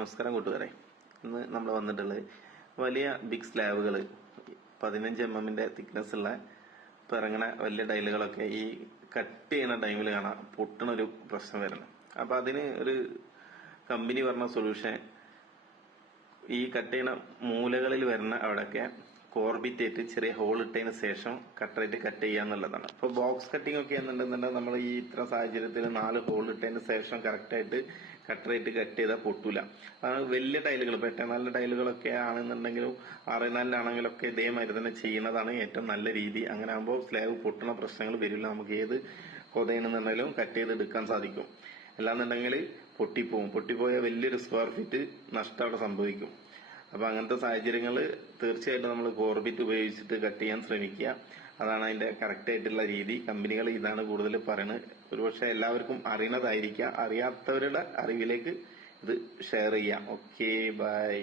നമസ്കാരം കൂട്ടുകാരെ. ഇന്ന് നമ്മൾ വന്നിട്ടുള്ളത് വലിയ ബിഗ് സ്ലാബുകൾ 15 mm തിക്നെസ് ഉള്ള ഇറങ്ങണ വലിയ ടൈലുകളൊക്കെ ഈ കട്ട് ചെയ്യുന്ന ടൈമിൽ കാണാം പൊട്ടണൊരു പ്രശ്നം വരുന്നത്. അപ്പൊ അതിന് ഒരു കമ്പനി പറഞ്ഞ സൊല്യൂഷൻ ഈ കട്ട് ചെയ്യുന്ന മൂലകളിൽ വരുന്ന അവിടെയൊക്കെ കോർബിറ്റേറ്റ് ചെറിയ ഹോൾ ഇട്ടതിന് ശേഷം കട്ടറായിട്ട് കട്ട് ചെയ്യുക എന്നുള്ളതാണ്. ഇപ്പൊ ബോക്സ് കട്ടിംഗ് ഒക്കെ എന്നുണ്ടെന്നുണ്ടെങ്കിൽ നമ്മൾ ഈ ഇത്ര സാഹചര്യത്തിൽ 4 ഹോൾ ഇട്ടതിന് ശേഷം കറക്റ്റായിട്ട് കട്ടറായിട്ട് കട്ട് ചെയ്താൽ പൊട്ടൂല. അതാണ് വലിയ ടൈലുകൾ, 8x4 ടൈലുകളൊക്കെ ആണെന്നുണ്ടെങ്കിലും 6x4 ഇതേമാതിരി തന്നെ ചെയ്യുന്നതാണ് ഏറ്റവും നല്ല രീതി. അങ്ങനെ ആകുമ്പോൾ സ്ലാബ് പൊട്ടുന്ന പ്രശ്നങ്ങൾ വരില്ല. നമുക്ക് ഏത് കൊതയണെന്നുണ്ടെങ്കിലും കട്ട് ചെയ്തെടുക്കാൻ സാധിക്കും. അല്ലാന്നുണ്ടെങ്കിൽ പൊട്ടിപ്പോയ വലിയൊരു സ്ക്വയർ ഫീറ്റ് നഷ്ടം അവിടെ സംഭവിക്കും. അപ്പൊ അങ്ങനത്തെ സാഹചര്യങ്ങൾ തീർച്ചയായിട്ടും നമ്മൾ കോർബിറ്റ് ഉപയോഗിച്ചിട്ട് കട്ട് ചെയ്യാൻ ശ്രമിക്കുക. അതാണ് അതിന്റെ കറക്റ്റ് ആയിട്ടുള്ള രീതി. കമ്പനികൾ ഇതാണ് കൂടുതൽ പറയുന്നത്. ഒരുപക്ഷെ എല്ലാവർക്കും അറിയണതായിരിക്കാം. അറിയാത്തവരുടെ അറിവിലേക്ക് ഇത് ഷെയർ ചെയ്യാം. Okay, by.